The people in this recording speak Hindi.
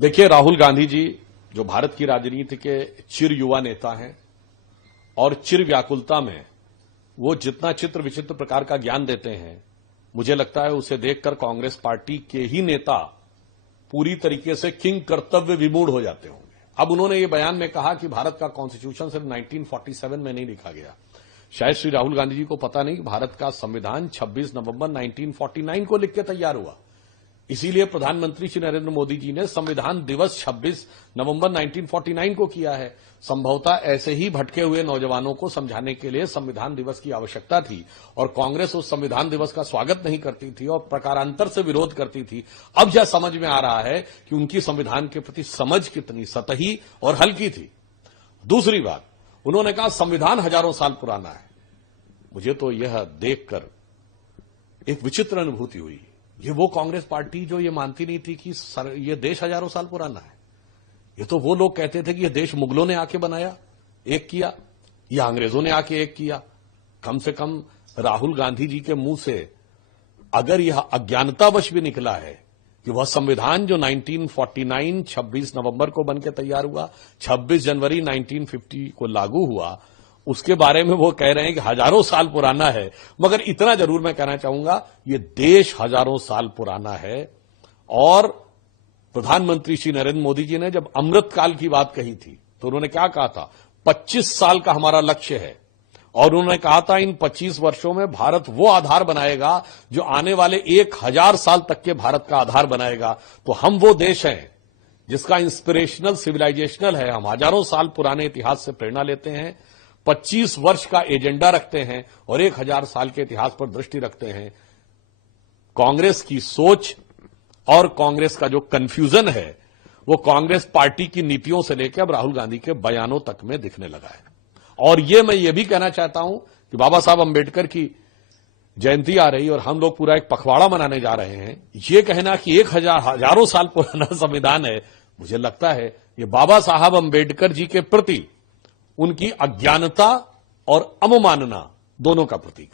देखिए, राहुल गांधी जी जो भारत की राजनीति के चिर युवा नेता हैं और चिर व्याकुलता में वो जितना चित्र विचित्र प्रकार का ज्ञान देते हैं, मुझे लगता है उसे देखकर कांग्रेस पार्टी के ही नेता पूरी तरीके से किंग कर्तव्य विमूढ़ हो जाते होंगे। अब उन्होंने ये बयान में कहा कि भारत का कॉन्स्टिट्यूशन सिर्फ 1947 में नहीं लिखा गया। शायद श्री राहुल गांधी जी को पता नहीं कि भारत का संविधान 26 नवंबर 1949 को लिख के तैयार हुआ। इसीलिए प्रधानमंत्री श्री नरेंद्र मोदी जी ने संविधान दिवस 26 नवंबर 1949 को किया है। संभवतः ऐसे ही भटके हुए नौजवानों को समझाने के लिए संविधान दिवस की आवश्यकता थी और कांग्रेस उस संविधान दिवस का स्वागत नहीं करती थी और प्रकारांतर से विरोध करती थी। अब यह समझ में आ रहा है कि उनकी संविधान के प्रति समझ कितनी सतही और हल्की थी। दूसरी बात, उन्होंने कहा संविधान हजारों साल पुराना है। मुझे तो यह देखकर एक विचित्र अनुभूति हुई। ये वो कांग्रेस पार्टी जो ये मानती नहीं थी कि ये देश हजारों साल पुराना है। ये तो वो लोग कहते थे कि ये देश मुगलों ने आके बनाया, एक किया, या अंग्रेजों ने आके एक किया। कम से कम राहुल गांधी जी के मुंह से अगर यह अज्ञानतावश भी निकला है कि वह संविधान जो 1949 26 नवंबर को बनकर तैयार हुआ, 26 जनवरी 1950 को लागू हुआ, उसके बारे में वो कह रहे हैं कि हजारों साल पुराना है। मगर इतना जरूर मैं कहना चाहूंगा, ये देश हजारों साल पुराना है। और प्रधानमंत्री श्री नरेंद्र मोदी जी ने जब अमृतकाल की बात कही थी तो उन्होंने क्या कहा था, 25 साल का हमारा लक्ष्य है। और उन्होंने कहा था इन 25 वर्षों में भारत वो आधार बनाएगा जो आने वाले 1000 साल तक के भारत का आधार बनाएगा। तो हम वो देश हैं जिसका इंस्पिरेशनल सिविलाइजेशनल है। हम हजारों साल पुराने इतिहास से प्रेरणा लेते हैं, 25 वर्ष का एजेंडा रखते हैं और 1000 साल के इतिहास पर दृष्टि रखते हैं। कांग्रेस की सोच और कांग्रेस का जो कंफ्यूजन है वो कांग्रेस पार्टी की नीतियों से लेकर अब राहुल गांधी के बयानों तक में दिखने लगा है। और ये मैं ये भी कहना चाहता हूं कि बाबा साहब अंबेडकर की जयंती आ रही और हम लोग पूरा एक पखवाड़ा मनाने जा रहे हैं। ये कहना कि हजारों साल पुराना संविधान है, मुझे लगता है ये बाबा साहब अंबेडकर जी के प्रति उनकी अज्ञानता और अवमानना दोनों का प्रतीक है।